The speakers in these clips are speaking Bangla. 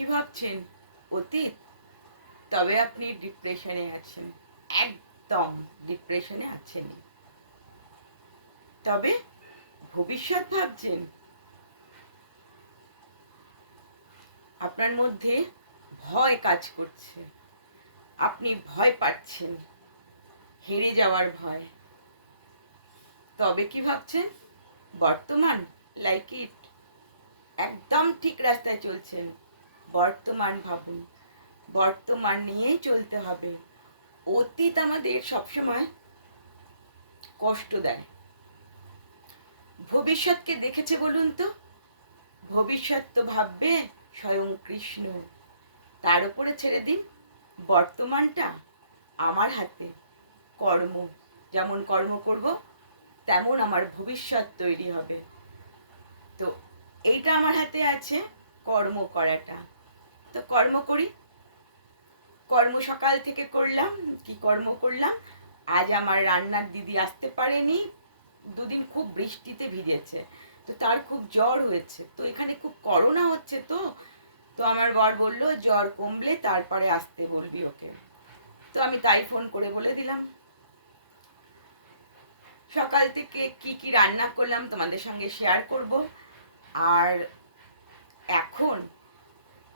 কি ভাবছেন? অতীত? তবে আপনি ডিপ্রেশনে আছেন। একদম ডিপ্রেশনে আছেন। তবে ভবিষ্যৎ ভাবছেন? আপনার মধ্যে ভয় কাজ করছে। আপনি ভয় পাচ্ছেন। হেরে যাওয়ার ভয়। তবে কি ভাবছেন? বর্তমান লাইক ইট একদম ঠিক রাস্তায় চলছেন। বর্তমান ভাবুন। বর্তমান নিয়েই চলতে হবে। অতীত আমাদের সবসময় কষ্ট দেয়। ভবিষ্যৎকে দেখেছে বলুন তো? ভবিষ্যৎ তো ভাববে স্বয়ং কৃষ্ণ। তার উপরে ছেড়ে দিন বর্তমানটা আমার হাতে। কর্ম, যেমন কর্ম করব, তেমন আমার ভবিষ্যৎ তৈরি হবে। তো এইটা আমার হাতে আছে, কর্ম করাটা। তো কর্ম করি। কর্ম সকাল থেকে করলাম, কি কর্ম করলাম? আজ আমার রান্নার দিদি আসতে পারেনি, দুদিন খুব বৃষ্টিতে ভিজেছে, তো তার খুব জ্বর হয়েছে, তো এখানে খুব করোনা হচ্ছে তো তো আমার বর বলল, জ্বর কমলে তারপরে আসতে বলবি ওকে। তো আমি তাই ফোন করে বলে দিলাম। সকাল থেকে কি কি রান্না করলাম তোমাদের সঙ্গে শেয়ার করব। আর এখন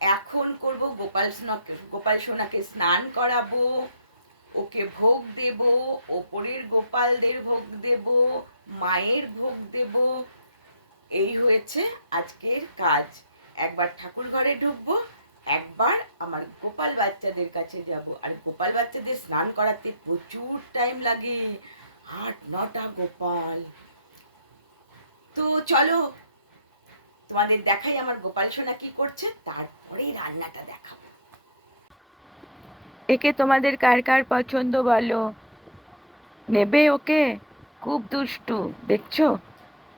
এখন করব গোপাল সোনাকে গোপাল সোনাকে স্নান করাবো, ওকে ভোগ দেব, ওপরের গোপালদের ভোগ দেব, মায়ের ভোগ দেব। এই হয়েছে আজকের কাজ। একবার ঠাকুর ঘরে ঢুকবো, একবার আমার গোপাল বাচ্চাদের কাছে যাব। আর গোপাল বাচ্চাদের স্নান করাতে প্রচুর টাইম লাগে। আট, নটা গোপাল। তো চলো তোমাদের দেখাই আমার গোপাল সোনা কি করছে, তারপরে রান্নাটা দেখাবো। একে তোমাদের কার কার পছন্দ বলো? নেবে ওকে? খুব দুষ্টু, দেখছ?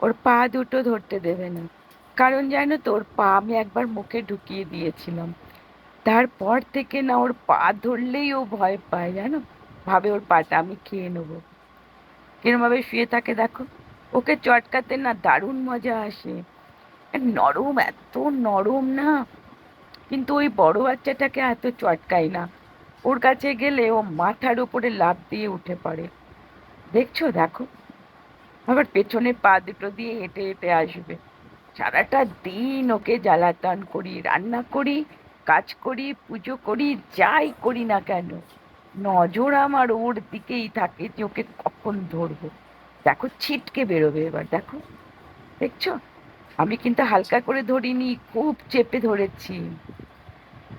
ওর পা দুটো ধরতে দেবে না। কারণ জানো তো ওর পা আমি একবার মুখে ঢুকিয়ে দিয়েছিলাম। তারপর থেকে না ওর পা ধরলেই ও ভয় পায়, জানো? ভাবে ওর পাটা আমি খেয়ে নেব। কিরমভাবে শুয়ে থাকে দেখো, ওকে চটকাতে না দারুণ মজা আসে। নরম, এত নরম না। কিন্তু ওই বড় বাচ্চাটাকে এত চটকায় না। ওর কাছে গেলে ও মাথার উপরে লাফ দিয়ে উঠে পড়ে। দেখছ, দেখো। আবার পেছনে পা দুটো দিয়ে হেঁটে হেঁটে আসবে। সারাটা দিন ওকে জ্বালাতন করি, রান্না করি, কাজ করি, পুজো করি, যাই করি না কেন। নজর আমার ওর দিকেই থাকে যে ওকে কখন ধরবো। দেখো, ছিটকে বেরোবে এবার, দেখো। দেখছ? আমি কিন্তু হালকা করে ধরিনি খুব চেপে ধরেছি।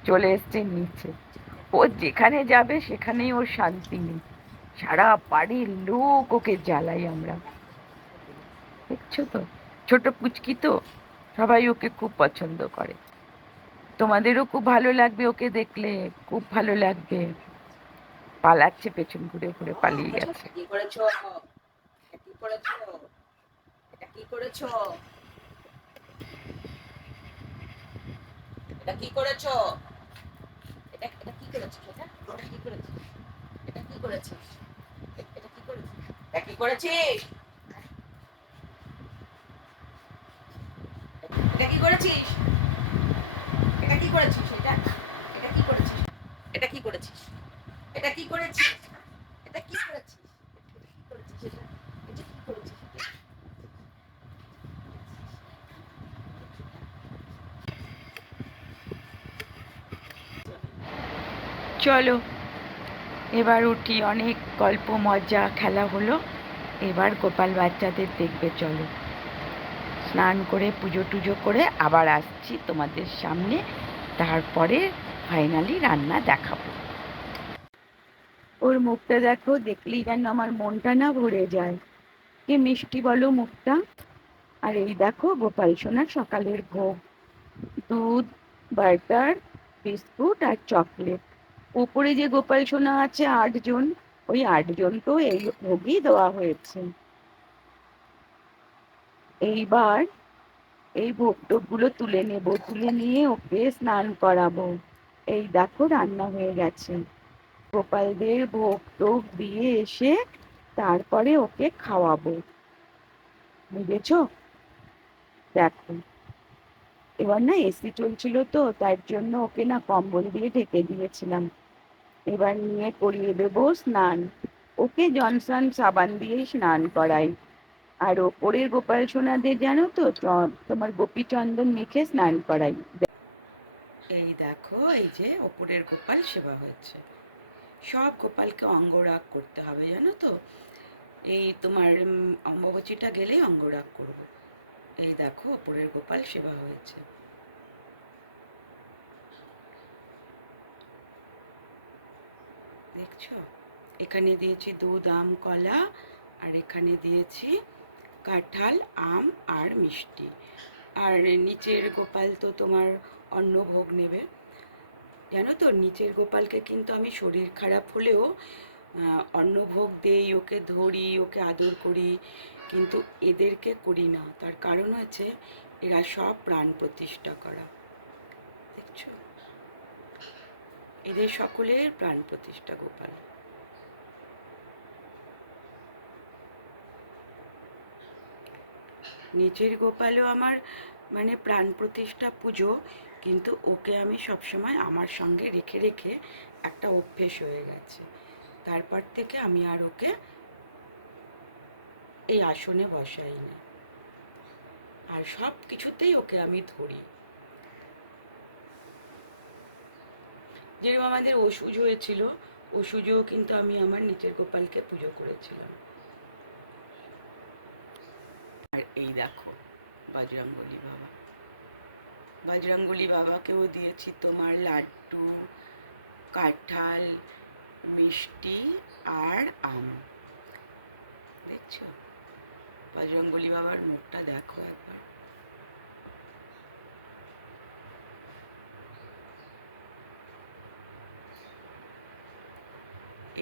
চলে এসছে নিচে। ও যেখানে যাবে সেখানেই ওর শান্তি নেই। সারা বাড়ির লোক ওকে জ্বালাই আমরা। দেখছ তো? ছোট পুচকি তো সবাই ওকে খুব পছন্দ করে। তোমাদেরও খুব ভালো লাগবে ওকে দেখলে খুব ভালো লাগবে। পালাচ্ছে পেছন ঘুরে ঘুরে পালিয়ে গেছে। কি করেছ? কি করেছ? এটা কি করেছ? এটা কি করেছ এটা এটা কি এটা কি করেছিস এটা কি করেছিস এটা কি করেছিস এটা কি করেছিস এটা কি করেছিস এটা কি করেছিস এটা এটা কি করেছিস এটা কি করেছিস এটা কি করেছিস এটা কি করেছিস এটা কি করেছিস এটা এটা কি করেছিস এটা? চলো। এবার উঠি, অনেক গল্প, মজা, খেলা হলো। এবার গোপাল বাচ্চাদের দেখবে, চলো। স্নান করে, পুজো টুজো করে আবার আসছি তোমাদের সামনে। তারপরে ফাইনালি রান্না দেখাবো। ওর মুখটা দেখো, দেখলেই যেন আমার মনটা না ভরে যায়। কি মিষ্টি বলো মুখটা। আর এই দেখো, গোপাল সোনার সকালের ভোগ। দুধ, বাটার, বিস্কুট আর চকলেট। উপরে যে গোপাল সোনা আছে আটজন, ওই আটজনকেও এই ভোগই দেওয়া হয়েছে। এইবার এই ভোগ টোপগুলো তুলে নেব, তুলে নিয়ে ওকে স্নান করাবো। এই দেখো রান্না হয়ে গেছে। গোপালদের ভোগ টোপ দিয়ে এসে তারপরে ওকে খাওয়াবো। বুঝেছ? দেখো। এবার না এসি চলছিল তো, তার জন্য ওকে না কম্বল দিয়ে ঢেকে দিয়েছিলাম। এবার নিয়ে করিয়ে দেবো স্নান। ওকে জনসন সাবান দিয়ে স্নান করাই। আর ওপরের গোপাল সোনাদের জানো তো তোমার গোপী চন্দন মেখে স্নান করাই। এই দেখো, এই যে ওপরের গোপাল সেবা হয়েছে সব গোপালকে অঙ্গরাগ করতে হবে, জানো তো? এই তোমার অম্বুবাচীটা গেলেই অঙ্গরাগ করব। এই দেখো, ওপরের গোপাল সেবা হয়েছে। দেখছ? এখানে দিয়েছি দুধ, আম, কলা আর এখানে দিয়েছি কাঁঠাল, আম আর মিষ্টি। আর নিচের গোপাল তো তোমার অন্নভোগ নেবে। জানো তো, নিচের গোপালকে কিন্তু আমি শরীর খারাপ হলেও অন্নভোগ দেই, ওকে ধরি, ওকে আদর করি, কিন্তু এদেরকে করি না। তার কারণ হচ্ছে, এরা সব প্রাণ প্রতিষ্ঠা করা। দেখছ? এদের সকলের প্রাণ প্রতিষ্ঠা, গোপাল। নিজের গোপালও আমার মানে প্রাণ প্রতিষ্ঠা পুজো, কিন্তু ওকে আমি সবসময় আমার সঙ্গে রেখে রেখে একটা অভ্যেস হয়ে গেছে। তারপর থেকে আমি আর ওকে এই আসনে বসাই না আর সব কিছুতেই ওকে আমি ধরি। যেরকম আমাদের ওষুজ হয়েছিল ওষুজেও কিন্তু আমি আমার নিচের গোপালকে পুজো করেছিলাম। আর এই দেখো, বজরঙ্গলি বাবা। বজরঙ্গলি বাবাকেও দিয়েছি তোমার লাড্ডু, কাঁঠাল, মিষ্টি আর আম। দেখছ? বজরঙ্গলি বাবার মুখটা দেখো একবার।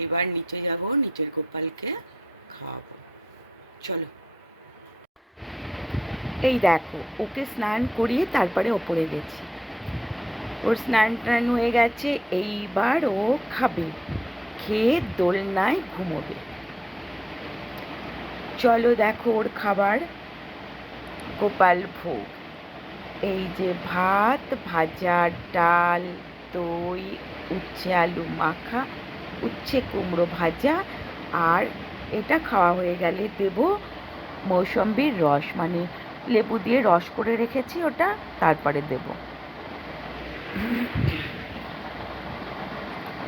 এবার নিচে যাব, নিচের গোপালকে খাওয়াবো। চলো। এই দেখো, ওকে স্নান করিয়ে তারপরে ওপরে গেছি। ওর স্নান টান হয়ে গেছে, এইবার ও খাবে। খেয়ে দোলনায় ঘুমোবে। চলো দেখো ওর খাবার। গোপাল ভোগ। এই যে ভাত, ভাজা ডাল, দই, উচ্ছে আলু মাখা উচ্ছে কুমড়ো ভাজা আর এটা খাওয়া হয়ে গেলে দেব মৌসম্বির রস। মানে লেবু দিয়ে রস করে রেখেছি, ওটা তারপরে দেব।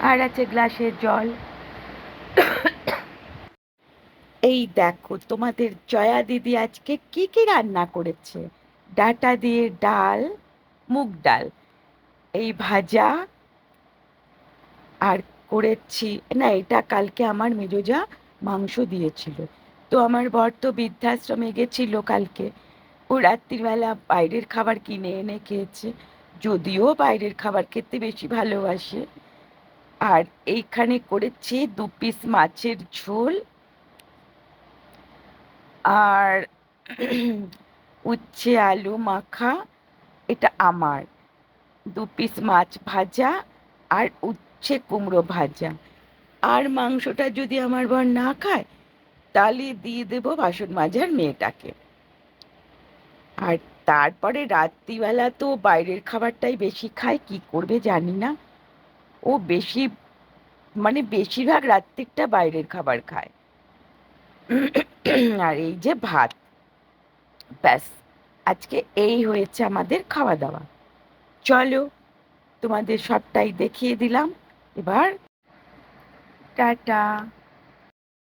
আর আছে গ্লাসের জল। এই দেখো, তোমাদের জয়া দিদি আজকে কি কি রান্না করেছে? ডাটা দিয়ে ডাল, মুগ ডাল, এই ভাজা আর করেছি। না, এটা কালকে আমার মেজোজা মাংস দিয়েছিল। তো আমার বর তো বৃদ্ধাশ্রমে গেছিল কালকে। ও রাত্রিবেলা বাইরের খাবার কিনে এনে খেয়েছে। যদিও বাইরের খাবার খেতে বেশি ভালোবাসে। আর এইখানে করেছি দু পিস মাছের ঝোল। আর উচ্ছে আলু মাখা, এটা আমার। দু পিস মাছ ভাজা আর উচ্ছে কুমড়ো ভাজা। আর মাংসটা যদি আমার বর না খায়, তাহলে দিয়ে দেবো বাসন মাজার মেয়েটাকে। আর তারপরে রাত্রিবেলা তো বাইরের খাবারটাই বেশি খায়, কি করবে জানি না। ও বেশি মানে বেশিরভাগ রাত্রিটা বাইরের খাবার খায়। আর এই যে ভাত, ব্যাস, আজকে এই হয়েছে আমাদের খাওয়া দাওয়া। চলো, তোমাদের সবটাই দেখিয়ে দিলাম। এবার টাটা।